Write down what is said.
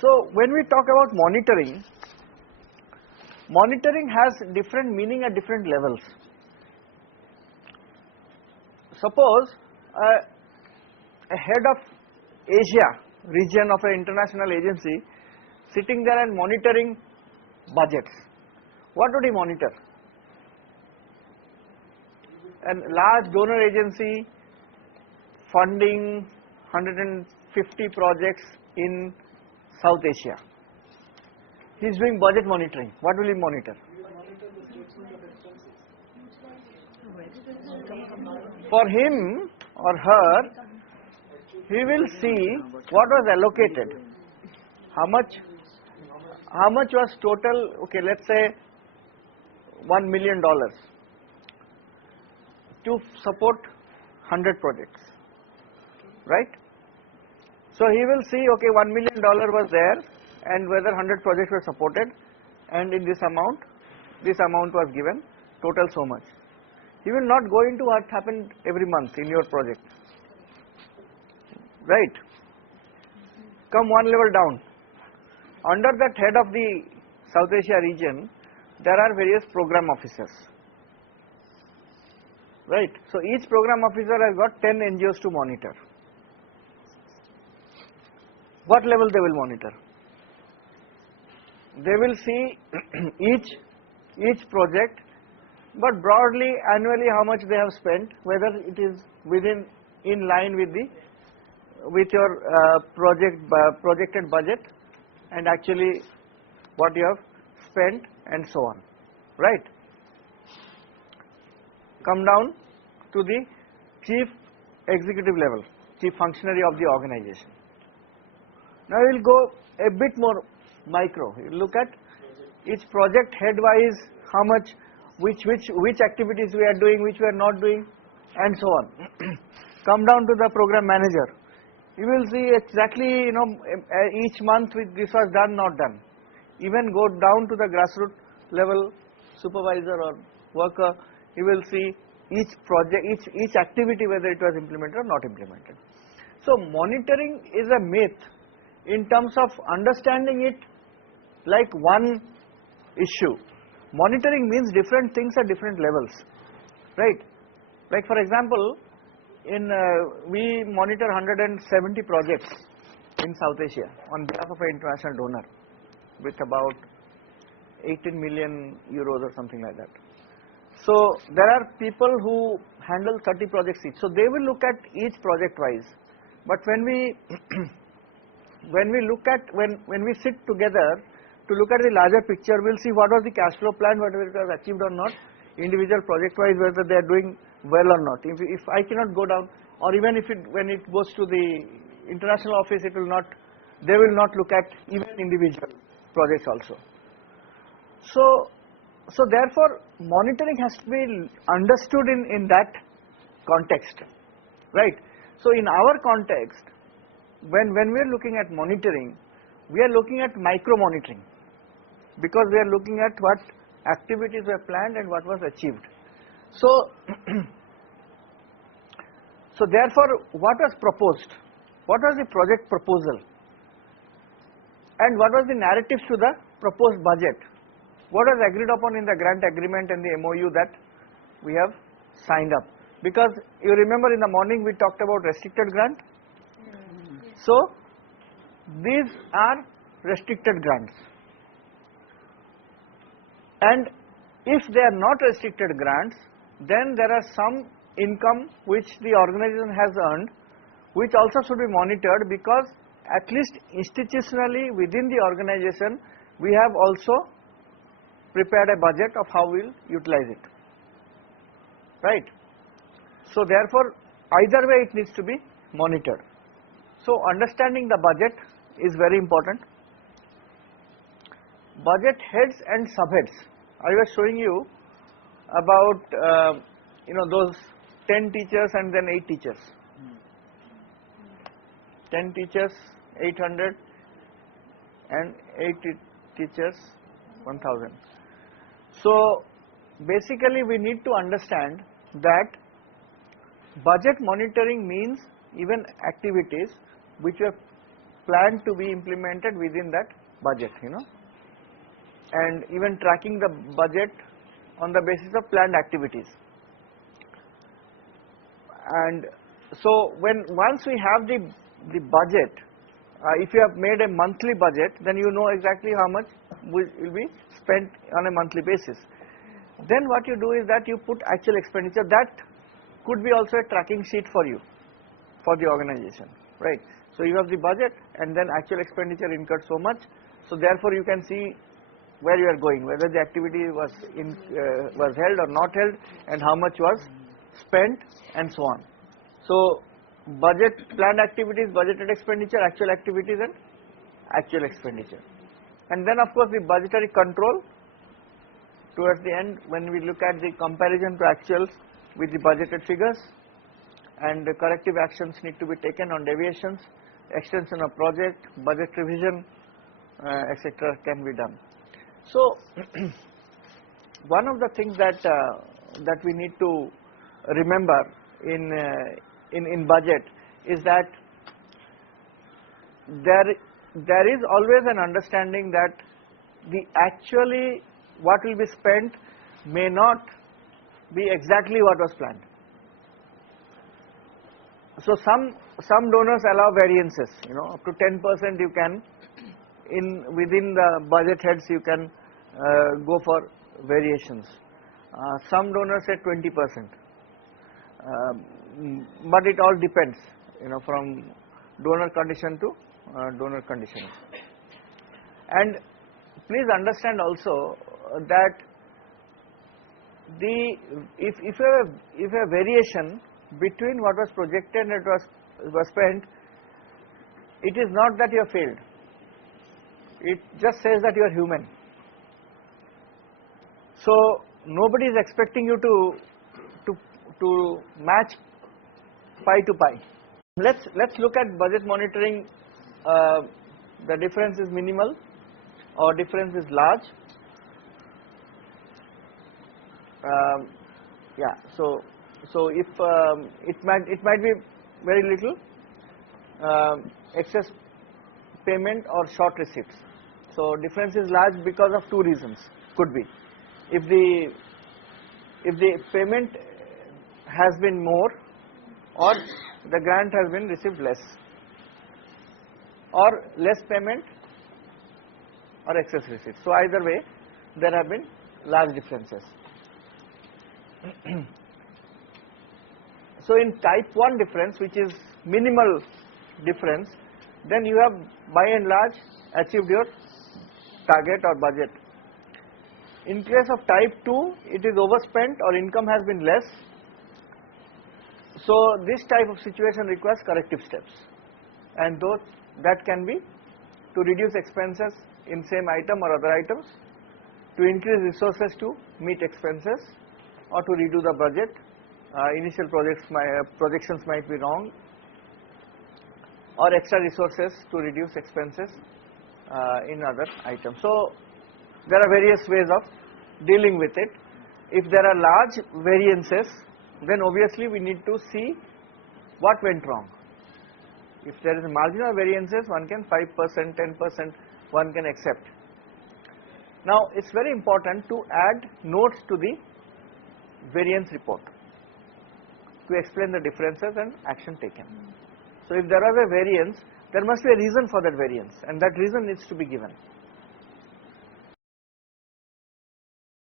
So when we talk about monitoring, monitoring has different meaning at different levels. Suppose a head of Asia region of an international agency sitting there and monitoring budgets. What would he monitor? A large donor agency funding 150 projects in South Asia. He is doing budget monitoring. What will he monitor? For him or her, he will see what was allocated, how much was total, okay, let's say $1 million to support 100 projects, right? So he will see, okay, $1 million was there and whether 100 projects were supported, and in this amount was given, total so much. He will not go into what happened every month in your project, right? Come one level down. Under that head of the South Asia region, there are various program officers, right? So each program officer has got 10 NGOs to monitor. What level they will monitor? They will see each project, but broadly annually how much they have spent, whether it is in line with your projected budget and actually what you have spent and so on, right? Come down to the chief executive level, chief functionary of the organization. Now we will go a bit more micro. You look at each project head wise, how much, which activities we are doing, which we are not doing, and so on. Come down to the program manager. You will see exactly, each month this was done, not done. Even go down to the grassroots level supervisor or worker, you will see each project, each activity, whether it was implemented or not implemented. So monitoring is a myth in terms of understanding it like one issue. Monitoring means different things at different levels, right? Like for example, we monitor 170 projects in South Asia on behalf of an international donor with about 18 million euros or something like that. So there are people who handle 30 projects each. So they will look at each project wise. But when we when we sit together to look at the larger picture, we'll see what was the cash flow plan, whether it was achieved or not, individual project wise, whether they are doing well or not. If I cannot go down, or even when it goes to the international office, they will not look at even individual projects also. So therefore monitoring has to be understood in that context, right? So in our context, when we are looking at monitoring, we are looking at micro monitoring, because we are looking at what activities were planned and what was achieved. So therefore what was proposed, what was the project proposal, and what was the narratives to the proposed budget, what was agreed upon in the grant agreement and the MOU that we have signed up. Because you remember in the morning we talked about restricted grant. So these are restricted grants, and if they are not restricted grants, then there are some income which the organization has earned, which also should be monitored, because at least institutionally within the organization we have also prepared a budget of how we will utilize it, right? So therefore either way it needs to be monitored. So understanding the budget is very important. Budget heads and subheads. I was showing you about those 10 teachers and then 8 teachers. 10 teachers 800 and 8 teachers 1000. So basically we need to understand that budget monitoring means even activities which were planned to be implemented within that budget, and even tracking the budget on the basis of planned activities. And so once we have the budget, if you have made a monthly budget, then you know exactly how much will be spent on a monthly basis. Then what you do is that you put actual expenditure. That could be also a tracking sheet for you, for the organization, right? So you have the budget and then actual expenditure incurred so much. So therefore you can see where you are going, whether the activity was held or not held, and how much was spent, and so on. So budget, planned activities, budgeted expenditure, actual activities, and actual expenditure. And then of course the budgetary control towards the end, when we look at the comparison to actuals with the budgeted figures, and the corrective actions need to be taken on deviations, extension of project, budget revision, etc. can be done. So one of the things that we need to remember in budget is that there is always an understanding that the actually what will be spent may not be exactly what was planned. So some donors allow variances, up to 10% you can, within the budget heads you can go for variations. Some donors say 20%, but it all depends, from donor condition to donor conditions. And please understand also that if a variation between what was projected and was spent, it is not that you have failed. It just says that you are human. So nobody is expecting you to match pi to pi. Let's look at budget monitoring. The difference is minimal or difference is large. Yeah. So if it might be very little excess payment or short receipts. So difference is large because of two reasons. Could be if the payment has been more, or the grant has been received less, or less payment or excess receipts. So either way there have been large differences. So in type 1 difference, which is minimal difference, then you have by and large achieved your target or budget. In case of type 2, it is overspent or income has been less. So this type of situation requires corrective steps, and those that can be to reduce expenses in same item or other items, to increase resources to meet expenses, or to redo the budget. Initial projections might be wrong, or extra resources to reduce expenses in other items. So there are various ways of dealing with it. If there are large variances, then obviously we need to see what went wrong. If there is marginal variances, one can 5%, 10%, one can accept. Now it's very important to add notes to the variance report to explain the differences and action taken. So if there is a variance, there must be a reason for that variance, and that reason needs to be given.